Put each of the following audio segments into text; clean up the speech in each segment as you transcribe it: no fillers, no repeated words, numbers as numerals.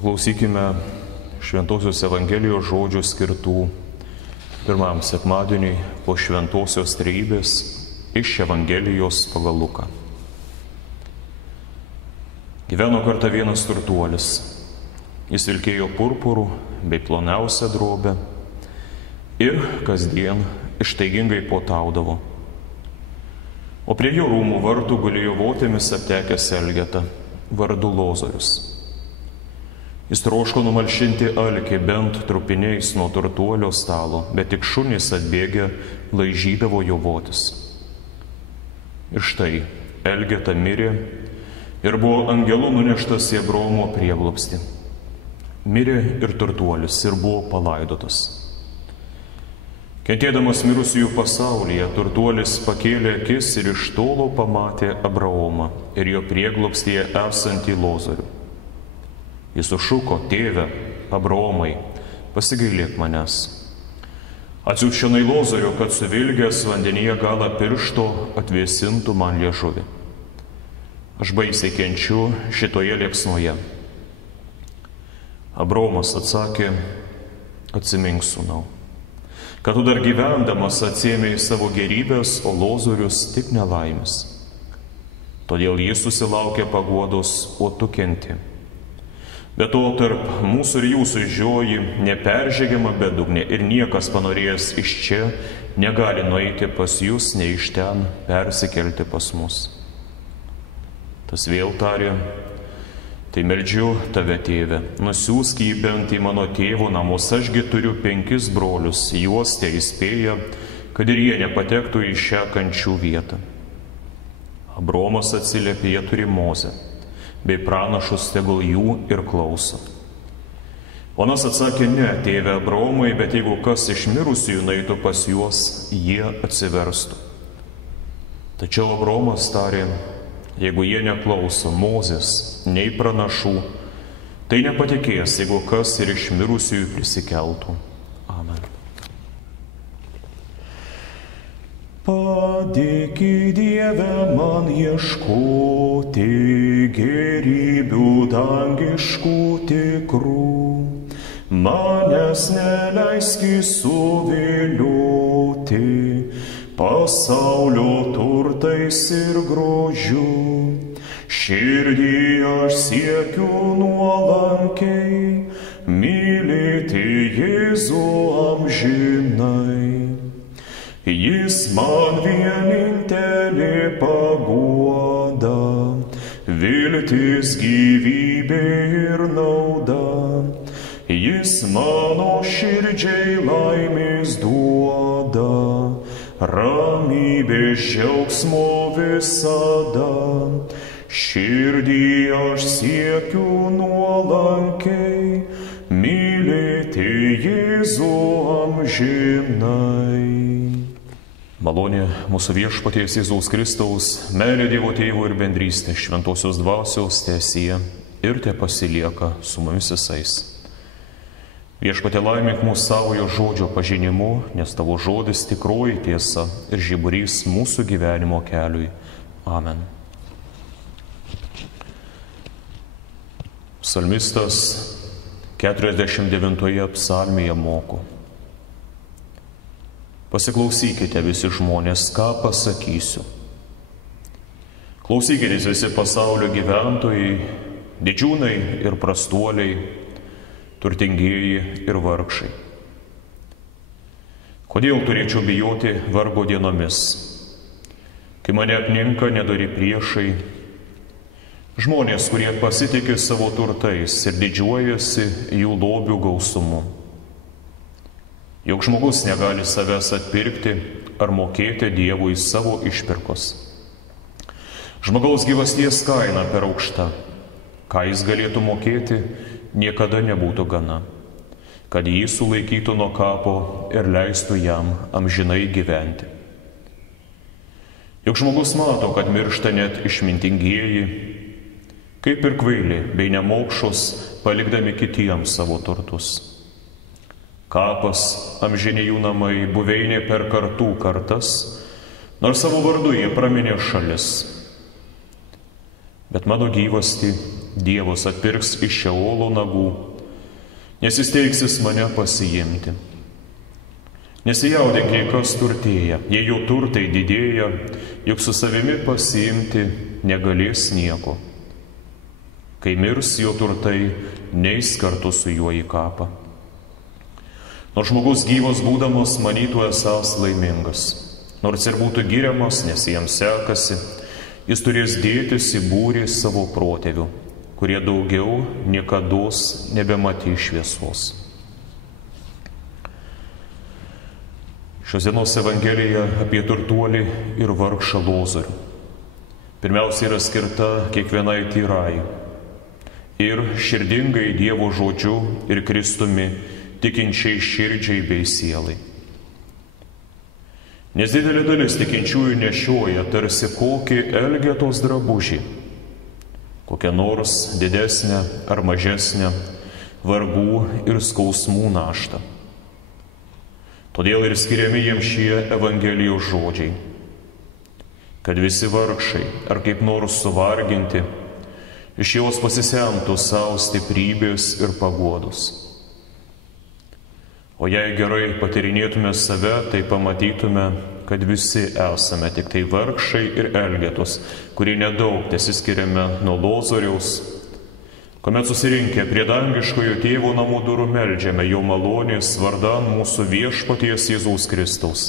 Paklausykime Šventosios Evangelijos žodžių skirtų pirmam sekmadieniui po Šventosios Trejybės iš Evangelijos pagal Luką. Gyveno kartą vienas turtuolis. Jis vilkėjo purpurų bei ploniausią drobę ir kasdien ištaigingai puotaudavo. O prie jo rūmų vartų gulėjo votėmis aptekęs elgeta, vardu Lozorius. Jis troško numalšinti alkį bent trupiniais nuo turtuolio stalo, bet tik šunys atbėgę laižydavo jo votis. Ir štai elgeta mirė ir buvo angelų nuneštas į Abraomo prieglobstį. Mirė ir turtuolis ir buvo palaidotas. Kentėdamas mirusiųjų pasaulyje, turtuolis pakėlė akis ir iš tolo pamatė Abraomą ir jo prieglobstyje esantį Lozorių. Jis sušuko: Tėve, Abraomai, pasigailėk manęs. Atsiųsk čionai Lozorių, kad suvilgęs vandenyje galą piršto atvėsintų man liežuvį. Aš baisiai kenčiu šitoje liepsnoje. Abraomas atsakė: Atsimink, sūnau, kad tu dar gyvendamas atsiėmei savo gerybės, o Lozorius tik nelaimes. Todėl jis susilaukė paguodos, o tu kenti. Be to tarp mūsų ir jūsų žioji neperžengiama bedugnė ir niekas panorėjęs iš čia negali nueiti pas jūs, nei iš ten persikelti pas mus. Tas vėl tarė: Tai meldžiu tave, tėve, nusiųsk jį bent į mano tėvo namus, ašgi turiu 5 brolius, juos te įspėja, kad ir jie nepatektų į šią kančių vietą. Abraomas atsiliepė: Jie turi Mozę bei pranašus, tegul jų ir klauso. Onas atsakė: Ne, tėve Abraomai, bet jeigu kas iš mirusiųjų nueitų pas juos, jie atsiverstų. Tačiau Abraomas tarė: Jeigu jie neklauso Mozės nei pranašų, tai nepatikės, jeigu kas ir iš mirusiųjų prisikeltų. Amen. Padėki, Dieve, man ieškoti gėrybių dangiškų tikrų, manęs neleiski suvilioti pasaulio turtais ir grožiu. Širdį aš siekiu nuolankiai mylėti Jėzų amžinai. Jis man vienintelė paguoda, viltis, gyvybė ir nauda. Jis mano širdžiai laimės duoda, ramybės džiaugsmo visada. Širdį aš siekiu nuolankiai mylėti Jėzų amžinai. Malonė mūsų Viešpaties Jėzaus Kristaus, meilė Dievo Tėvo ir bendrystė Šventosios Dvasios teesie ir tepasilieka su mumis visais. Viešpatie, laimink mūsų savojo žodžio pažinimu, nes tavo žodis tikroji tiesa ir žiburys mūsų gyvenimo keliui. Amen. Psalmistas 49 psalmėje moko: Pasiklausykite visi žmonės, ką pasakysiu. Klausykitės visi pasaulio gyventojai, didžiūnai ir prastuoliai, turtingieji ir vargšai. Kodėl turėčiau bijoti vargo dienomis, kai mane apninka nedori priešai, žmonės, kurie pasitikė savo turtais ir didžiuojasi jų lobių gausumu. Juk žmogus negali savęs atpirkti ar mokėti Dievui savo išpirkos. Žmogaus gyvasties kaina per aukšta. Ką jis galėtų mokėti, niekada nebūtų gana, kad jį sulaikytų nuo kapo ir leistų jam amžinai gyventi. Juk žmogus mato, kad miršta net išmintingieji, kaip ir kvaili bei nemokšos, palikdami kitiems savo turtus. Kapas, amžini jų namai, buveinė per kartų kartas, nors savo vardu jie praminė šalis. Bet mano gyvastį Dievas atpirks iš Šeolo nagų, nes jis teiksis mane pasiimti. Nesijaudink, jei kas turtėja, jei jų turtai didėja, juk su savimi pasiimti negalės nieko. Kai mirs jo turtai, neis kartu su juo į kapą. Nors žmogus gyvas būdamas manytų esąs laimingas, nors ir būtų giriamas, nes jiems sekasi, jis turės dėtis į būrį savo protėvių, kurie daugiau niekados nebematys šviesos. Šios dienos Evangelija apie turtuolį ir vargšą Lozorių. Pirmiausia yra skirta kiekvienai tyrai ir širdingai Dievo žodžiu ir Kristumi tikinčiai širdžiai bei sielai. Nes didelė dalis tikinčiųjų nešioja tarsi kokį elgetos drabužį, kokią nors didesnę ar mažesnę vargų ir skausmų naštą. Todėl ir skiriami jiems šie Evangelijos žodžiai, kad visi vargšai ar kaip nors suvarginti, iš jos pasisemtų savo stiprybės ir paguodos. O jei gerai patyrinėtume save, tai pamatytume, kad visi esame tik tai vargšai ir elgetos, kurie nedaug tesiskiriame nuo Lozoriaus, kuomet susirinkę prie dangiškojo Tėvo namų durų meldžiame jo malonės vardan mūsų viešpaties Jėzaus Kristaus,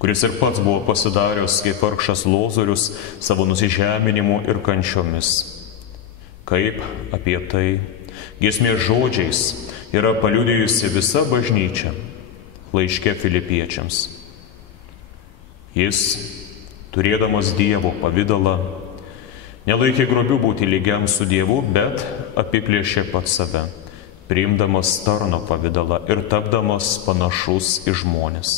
kuris ir pats buvo pasidaręs kaip vargšas Lozorius savo nusižeminimu ir kančiomis. Kaip apie tai giesmės žodžiais yra paliudijusi visa bažnyčia laiške Filipiečiams. Jis, turėdamas Dievo pavidalą, nelaikė grobiu būti lygiam su Dievu, bet apiplėšė pats save, priimdamas tarno pavidalą ir tapdamas panašus į žmones.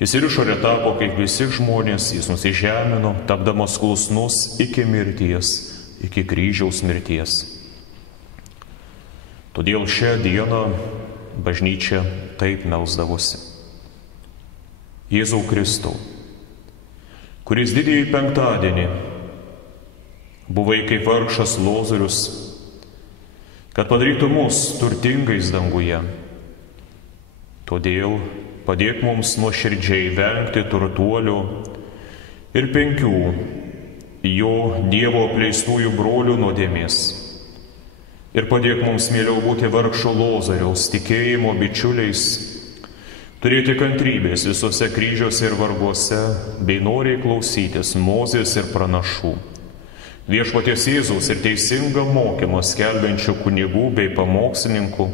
Jis ir išorė tapo kaip visi žmonės, jis nusižemino, tapdamas klusnus iki mirties, iki kryžiaus mirties. Todėl šią dieną bažnyčia taip melsdavosi. Jėzau Kristau, kuris didįjį penktadienį buvai kaip vargšas Lozorius, kad padarytų mus turtingais danguje. Todėl padėk mums nuoširdžiai vengti turtuolių ir 5 jo Dievo apleistųjų brolių nuodėmės. Ir padėk mums mieliau būti vargšo Lozoriaus tikėjimo bičiuliais, turėti kantrybės visose kryžiuose ir varguose, bei noriai klausytis Mozės ir pranašų, viešpaties Jėzaus ir teisingą mokymą skelbiančių kunigų bei pamokslininkų,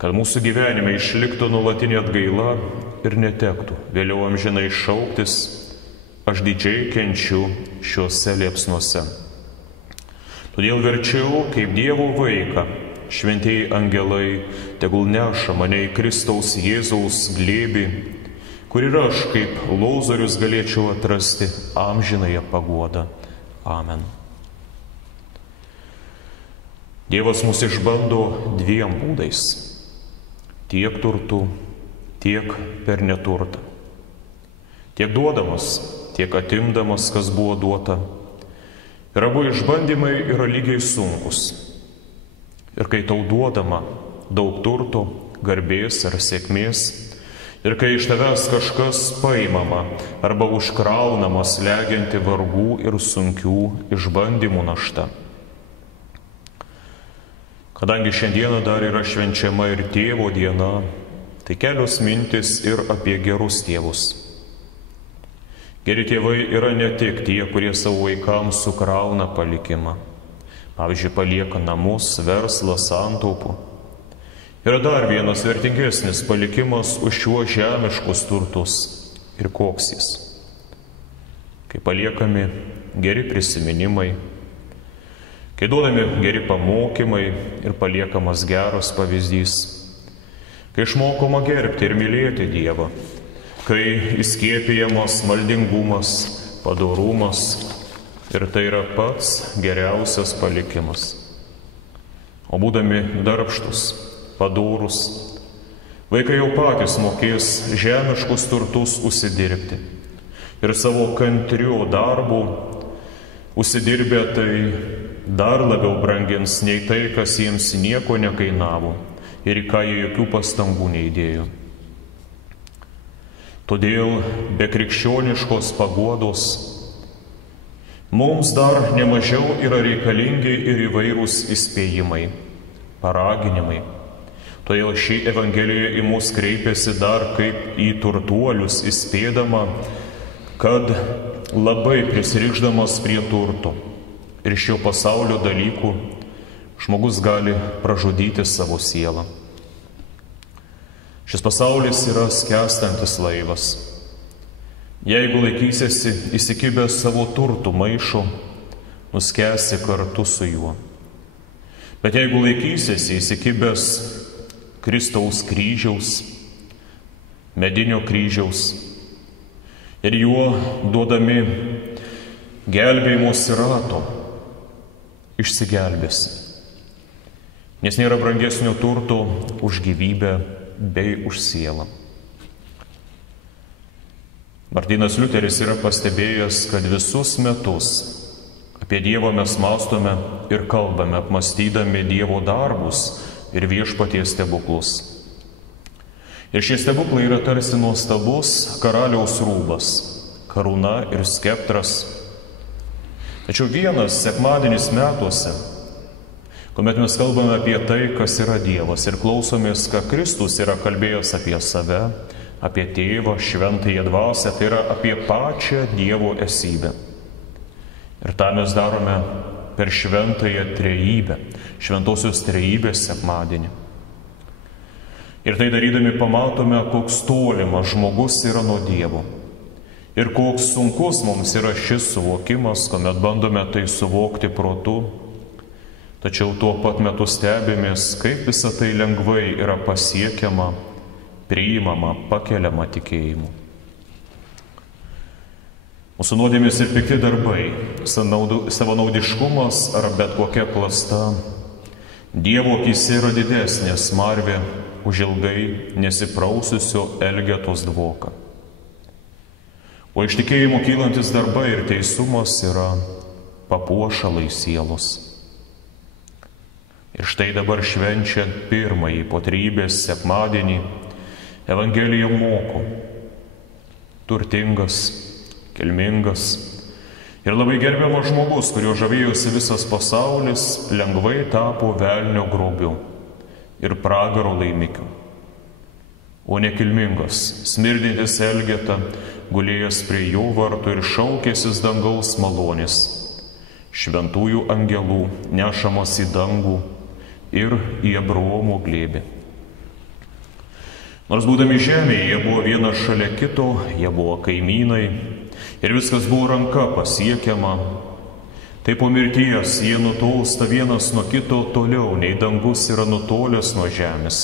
kad mūsų gyvenime išliktų nuolatinė atgaila ir netektų vėliau amžinai šauktis: aš didžiai kenčiu šiuose liepsnuose. Todėl verčiau, kaip Dievo vaiką, šventieji angelai tegul neša mane į Kristaus Jėzaus glėbį, kur ir aš kaip Lozorius galėčiau atrasti amžinąją paguodą. Amen. Dievas mus išbando 2 būdais: tiek turtų, tiek per neturtą. Tiek duodamas, tiek atimdamas, kas buvo duota. Ir abu išbandymai yra lygiai sunkus. Ir kai tau duodama daug turto, garbės ar sėkmės, ir kai iš tavęs kažkas paimama arba užkraunama slegianti vargų ir sunkių išbandymų našta. Kadangi šiandieną dar yra švenčiama ir tėvo diena, tai kelios mintis ir apie gerus tėvus. Geri tėvai yra ne tik tie, kurie savo vaikams sukrauna palikimą. Pavyzdžiui, palieka namus, verslą, santaupų. Yra dar vienas vertingesnis palikimas už šiuos žemiškus turtus. Ir koks jis? Kai paliekami geri prisiminimai, kai duodami geri pamokymai ir paliekamas geras pavyzdys, kai išmokoma gerbti ir mylėti Dievą, kai įskiepijamas maldingumas, padorumas, ir tai yra pats geriausias palikimas. O būdami darbštus, padorūs, vaikai jau patys mokės žemiškus turtus užsidirbti. Ir savo kantriu darbu užsidirbę tai dar labiau brangins nei tai, kas jiems nieko nekainavo ir į ką jie jokių pastangų neįdėjo. Todėl be krikščioniškos paguodos mums dar nemažiau yra reikalingi ir įvairūs įspėjimai, paraginimai. Todėl ši Evangelija į mus kreipiasi dar kaip į turtuolius, įspėdama, kad labai prisirišdamas prie turto ir šio pasaulio dalykų žmogus gali pražudyti savo sielą. Šis pasaulis yra skęstantis laivas. Jeigu laikysiesi įsikibęs savo turtų maišo, nuskęsi kartu su juo. Bet jeigu laikysiesi įsikibęs Kristaus kryžiaus, medinio kryžiaus, ir juo duodami gelbėjimosi rato, išsigelbėsi. Nes nėra brangesnio turto už gyvybę bei už sielą. Martynas Liuteris yra pastebėjęs, kad visus metus apie Dievą mes mąstome ir kalbame, apmąstydami Dievo darbus ir viešpaties stebuklus. Ir šie stebuklai yra tarsi nuostabus karaliaus rūbas, karūna ir skeptras. Tačiau vienas sekmadienis metuose, kuomet mes kalbame apie tai, kas yra Dievas ir klausomės, ką Kristus yra kalbėjęs apie save, apie Tėvą, Šventąją Dvasią, tai yra apie pačią Dievo esybę. Ir tą mes darome per Šventąją Trejybę, Šventosios Trejybės sekmadienį. Ir tai darydami pamatome, koks tolimas žmogus yra nuo Dievo. Ir koks sunkus mums yra šis suvokimas, kuomet bandome tai suvokti protu. Tačiau tuo pat metu stebimės, kaip visa tai lengvai yra pasiekiama, priimama, pakeliama tikėjimu. Mūsų nuodėmės ir pikti darbai, savanaudiškumas ar bet kokia klasta Dievo akyse yra didesnė smarvė už ilgai nesipraususio Elgetos dvoką. O iš tikėjimo kylantis darbai ir teisumas yra papuošalai sielos. Ir štai dabar švenčiant pirmąjį po trejybės sekmadienį Evangelija moko: turtingas, kilmingas ir labai gerbiamas žmogus, kurio žavėjosi visas pasaulis, lengvai tapo velnio grobiu ir pragaro laimikiu. O nekilmingas, smirdintis Elgeta, gulėjęs prie jo vartų ir šaukėsis dangaus malonės, šventųjų angelų nešamas į dangų ir į Abraomo glėbį. Nors būdami žemėje, jie buvo vienas šalia kito, jie buvo kaimynai ir viskas buvo ranka pasiekiama, tai po mirties jie nutolsta vienas nuo kito toliau, nei dangus yra nutolęs nuo žemės.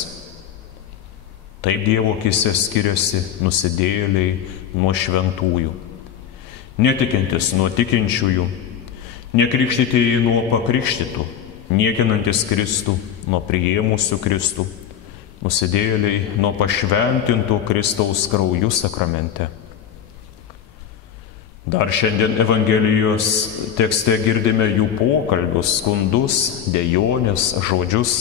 Taip Dievo akyse skiriasi nusidėjėliai nuo šventųjų, netikintis nuo tikinčiųjų, nekrikštytieji nuo pakrikštytų, niekinantis Kristų nuo priėmusių Kristų, nusidėjėliai nuo pašventintų Kristaus krauju sakramente. Dar šiandien Evangelijos tekste girdime jų pokalbius, skundus, dejonės, žodžius.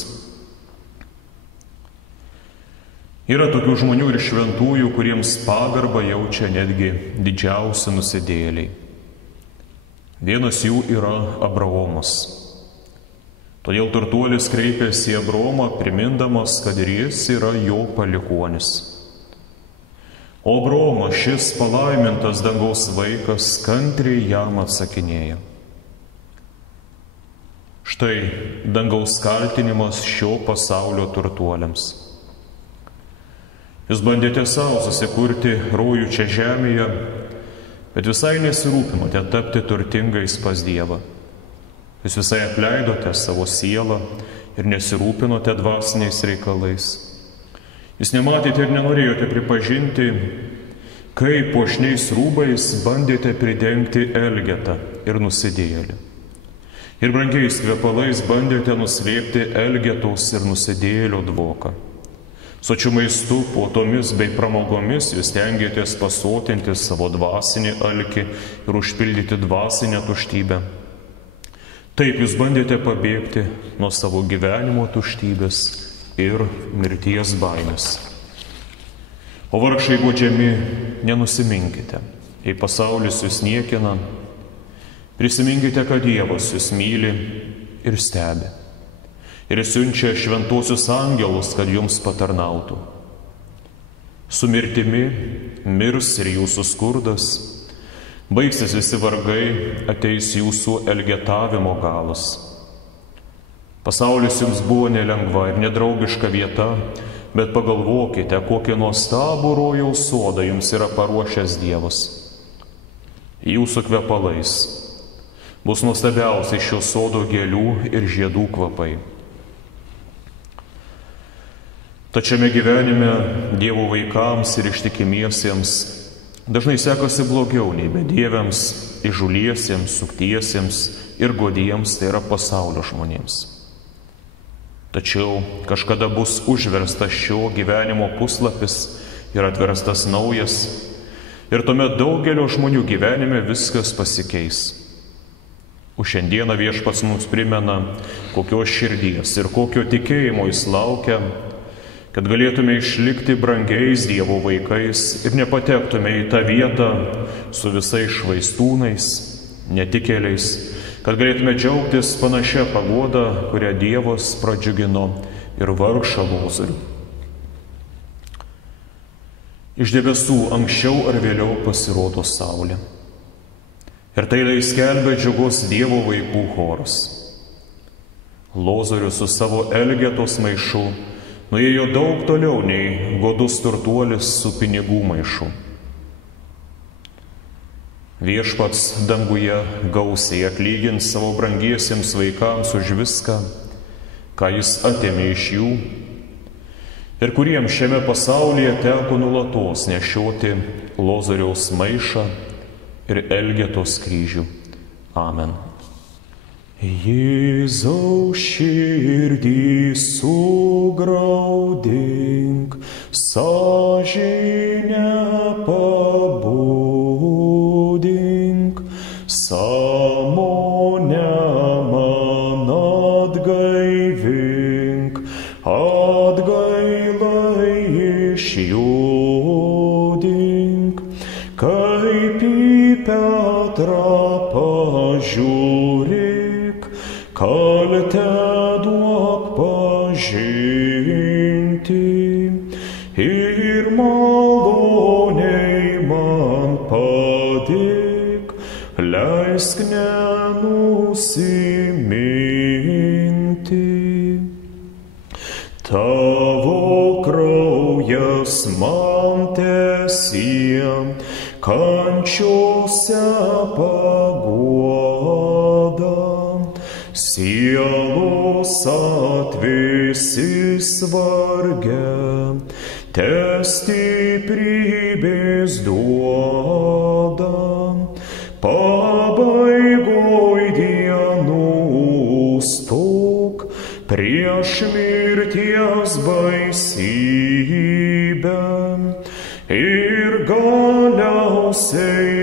Yra tokių žmonių ir šventųjų, kuriems pagarbą jaučia netgi didžiausi nusidėjėliai. Vienas jų yra Abraomas. Todėl turtuolis kreipėsi į Abraomą, primindamas, kad ir jis yra jo palikuonis. O Abraomas, šis palaimintas dangaus vaikas, kantriai jam atsakinėja: štai dangaus kaltinimas šio pasaulio turtuoliams. Jūs bandėte savo susikurti rojų čia žemėje, bet visai nesirūpinote tapti turtingais pas Dievą. Jūs visai apleidote savo sielą ir nesirūpinote dvasiniais reikalais. Jūs nematėte ir nenorėjote pripažinti, kaip puošniais rūbais bandėte pridengti Elgetą ir nusidėjėlį. Ir brangiais kvepalais bandėte nuslėpti Elgetos ir nusidėjėlio dvoką. Sočiu maistu, puotomis bei pramogomis jūs stengiatės pasotinti savo dvasinį alkį ir užpildyti dvasinę tuštybę. Taip jūs bandėte pabėgti nuo savo gyvenimo tuštybės ir mirties baimės. O vargšai godžiami, nenusiminkite, jei pasaulis jūs niekina, prisiminkite, kad Dievas jūs myli ir stebi, ir siunčia šventuosius angelus, kad jums patarnautų. Su mirtimi mirs ir jūsų skurdas, baigsis visi vargai, ateis jūsų elgetavimo galas. Pasaulis jums buvo nelengva ir nedraugiška vieta, bet pagalvokite, kokį nuostabų rojaus sodą jums yra paruošęs Dievas. Jūsų kvepalais bus nuostabiausiai šio sodo gėlių ir žiedų kvapai. Tačiame gyvenime Dievo vaikams ir ištikimiesiems dažnai sekasi blogiau nei bedieviams, įžūliesiems, suktiesiems ir godiems, tai yra pasaulio žmonėms. Tačiau kažkada bus užverstas šio gyvenimo puslapis ir atverstas naujas, ir tuomet daugelio žmonių gyvenime viskas pasikeis. O šiandieną Viešpats mums primena, kokios širdies ir kokio tikėjimo jis laukia, kad galėtume išlikti brangiais Dievo vaikais ir nepatektume į tą vietą su visais švaistūnais, netikėliais, kad galėtume džiaugtis panašia paguoda, kurią Dievas pradžiugino ir vargšą Lozorių. Iš debesų anksčiau ar vėliau pasirodo saulė. Ir tai skelbia džiugos Dievo vaikų choras. Lozorius su savo elgetos maišu nuėjo daug toliau nei godus turtuolis su pinigų maišu. Viešpats danguje gausiai atlygins savo brangiesiems vaikams už viską, ką jis atėmė iš jų, ir kuriems šiame pasaulyje teko nulatos nešioti Lozoriaus maišą ir elgetos kryžių. Amen. Jėzau širdį sugraudink, sąžinę pabudink, sąmonę man atgaivink, atgailai išjudink, kaip į Petrą pažiūrėk, kaltę duok pažinti ir maloniai man padėk, leisk nenusiminti. Tavo kraujas man tesie kančiose paguoda, sielos atvėsis varge, te stiprybės duoda, pabaigoj dienų stok prieš mirties baisybę ir galiausiai